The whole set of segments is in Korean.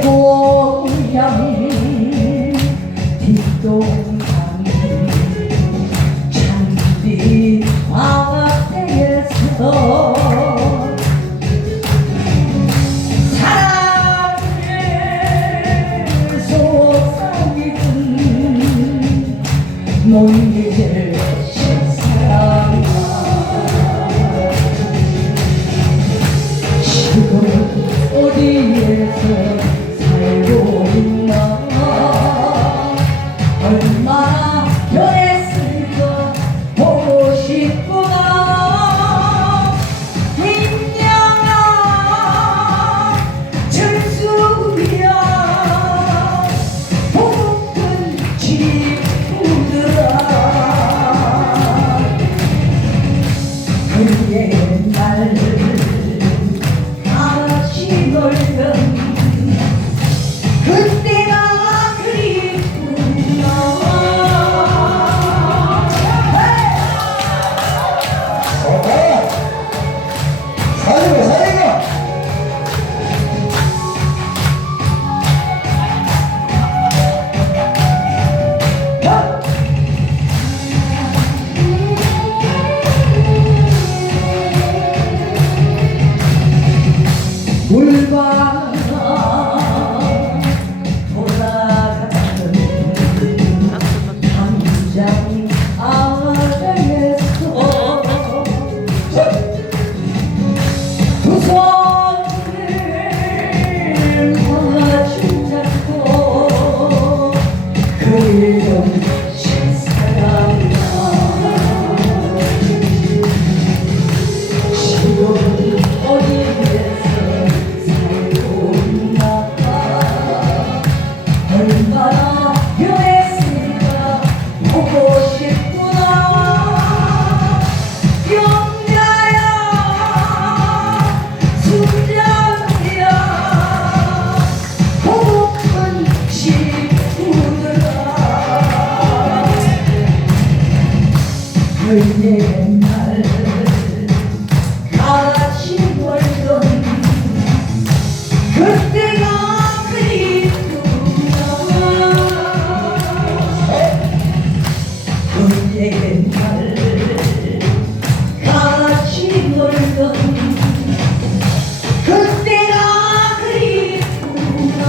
고향 뒷동산 잔디 화대에서 사랑을 속삭이던 먼길 실사랑아 지금 어디에서 살고 있나 얼마나 변했을까 보고 싶구나 민영아 철수야 보고픈 친구들아 그의 날 같이 놀던 그때가 그립구나 물바다 돌아가는 담장 아래에서 두 손을 마주 잡고 그리던 실사랑아 지금 어디에서 얼마나 변했을까 보고 싶구나 영자야 순자야 보고픈 친구들아 그의 날 같이 놀던 그때가 그의 날 같이 놀던 그때가 그립구나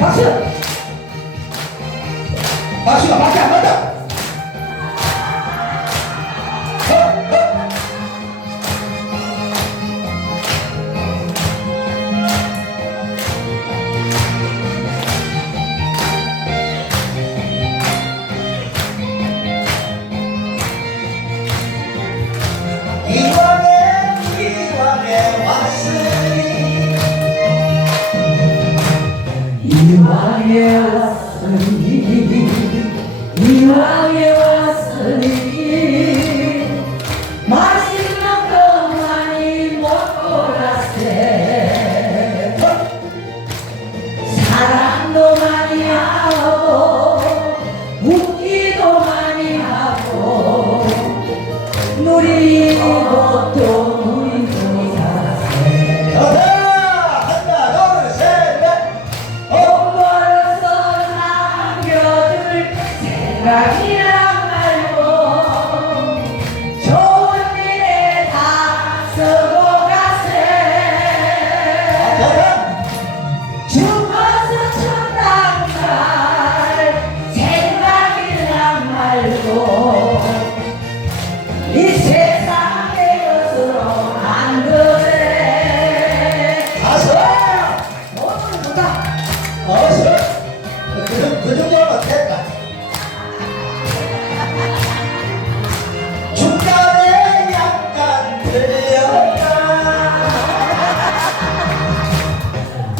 박수! 박수가 밖에 안 간다! 이왕에 왔으니 이왕에 왔으니 맛있는 거 많이 먹고 가세 사랑도 많이 하고 웃기도 많이 하고 누리고 또 누리고 사세 생각이랑 말고 좋은 일에 다 쓰고 가세 죽어서 천당갈 생각이랑 말고 이 세상의 것으로 안 그래 가서 오늘 보다 가서 그 정도면 됐다 중간에 약간 들렸다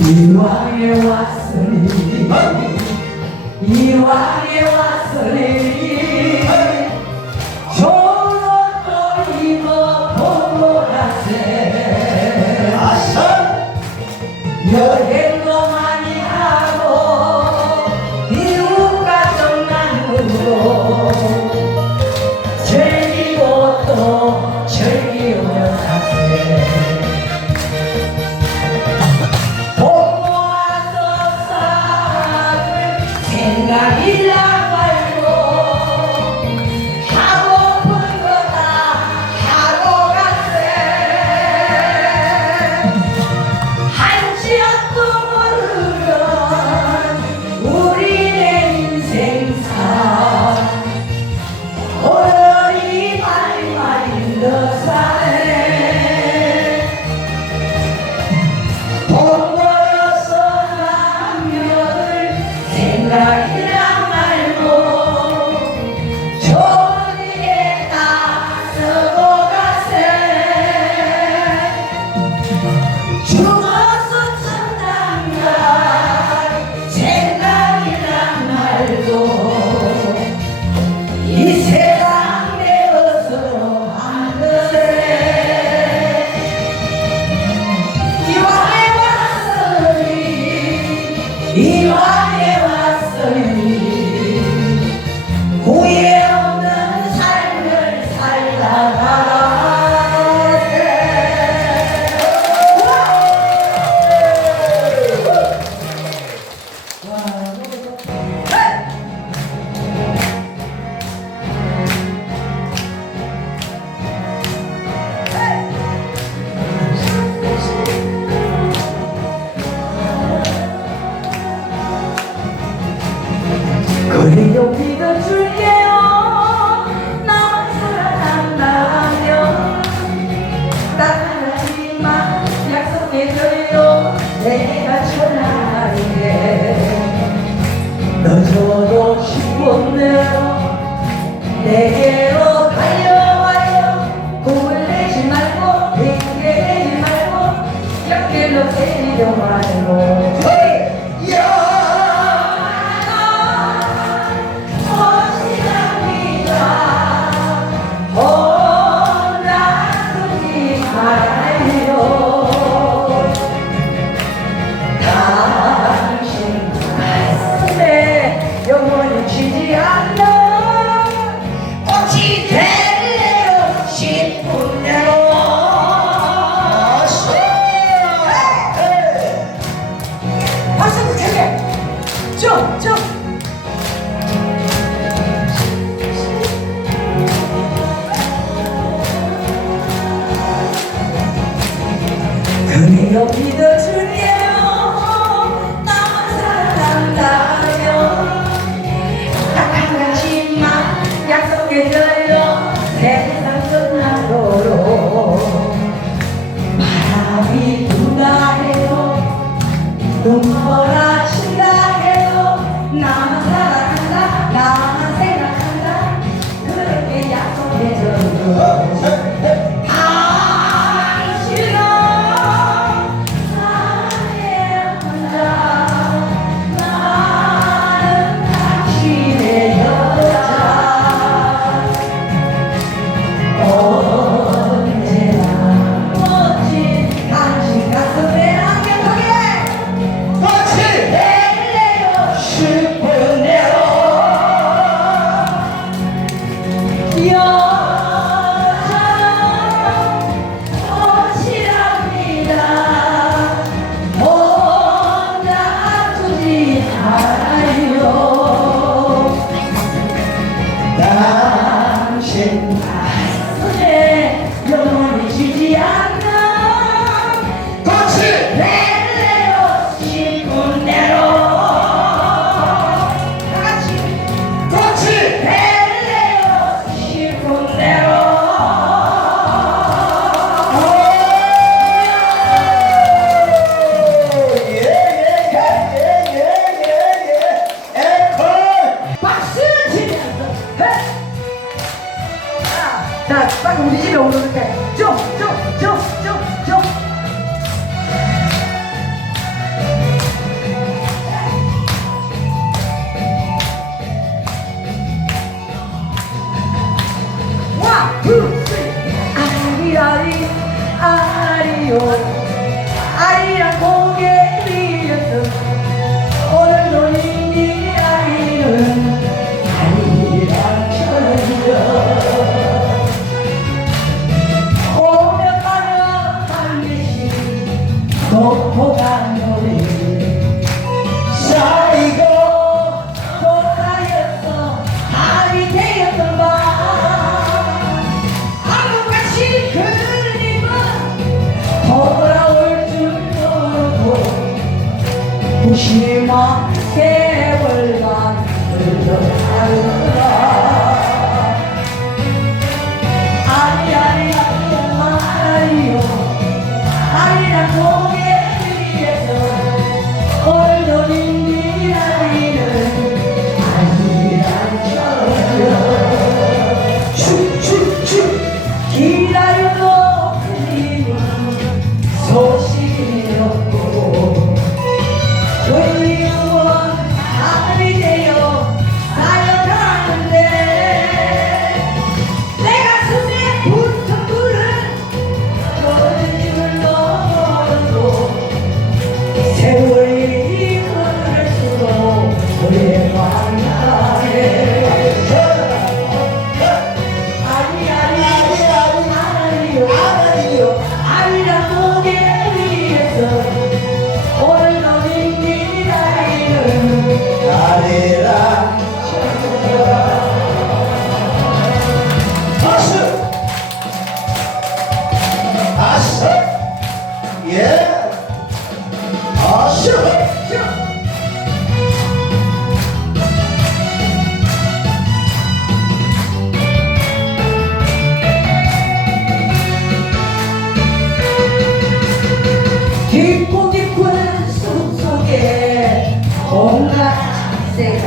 이왕에 왔으니 이왕에 왔으니 좋은 옷도 입어보고 가세 여행도 많이 하고 이 내가 전화하리네 늦어도 10분 내로 내게로 달려와요 꿈을 내지 말고 핑계대지 말고 옆길로 때리려 말고 그래요 믿어줄게요 나만 사랑한다요 딱 한 가지만 약속해줘요 세상 끝나도록 바람이 분다 해도 눈보라 친다 해도 나만 사랑한다 나만 생각한다 그렇게 약속해줘요 자, 빨리 우리 집에 오는데 좀. 원, 투, 쓰리. 아리아리, 아리요. 아리랑 고개 위에서 오늘도 이 아리는 아리랑처녀. 고포가 노래 쌓이고 고가였어 달이 되었던 밤 하루같이 그림은 돌아올 줄 모르고 무심한 세월만 흘러가더라 아리아리 아리요 아리랑 고개 오늘도 니 아리는 아리랑처녀 춤춤춤 기다려도 그리는 소식이 없고 조용히 원 달이 되어 사역하는데 온갖 새가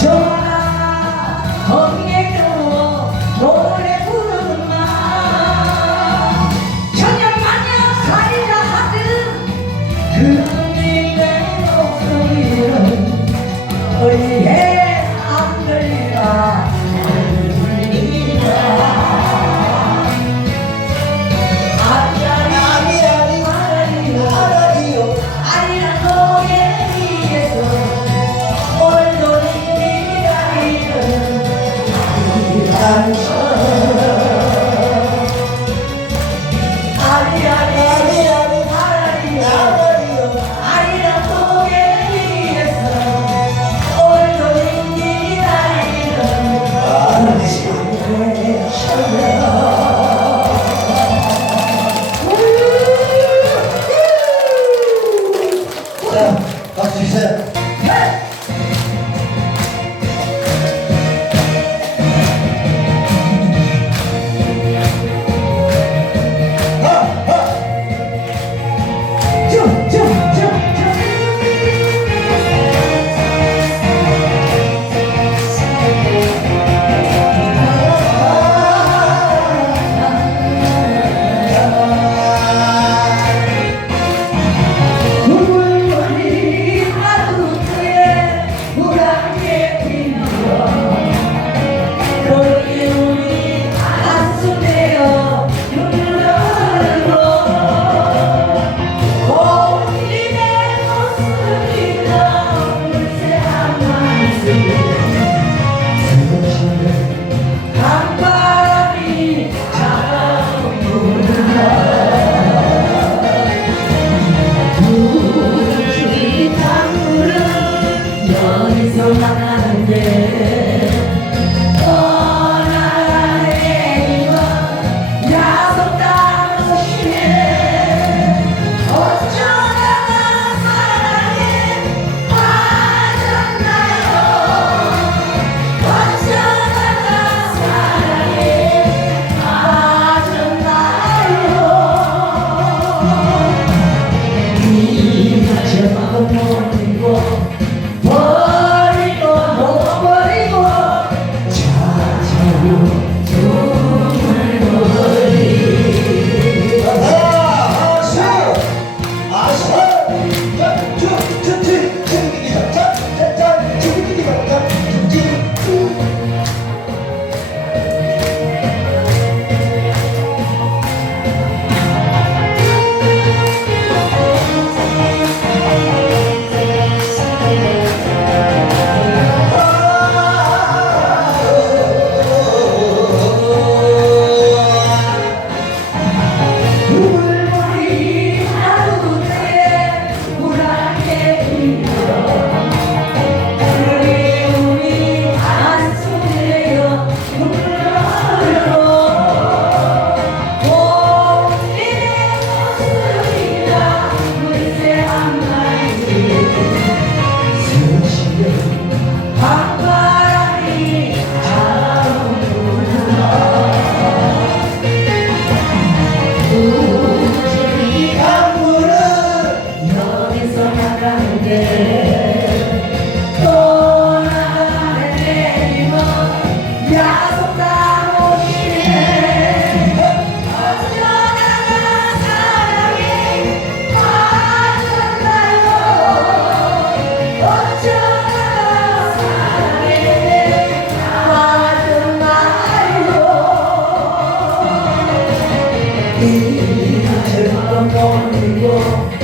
전화 거기에도 노래 부르는 마 저녁 마냥 살이라 하듯 그의 목소리는 의에 안 들리라 박수 주세요. 이 제발 모르고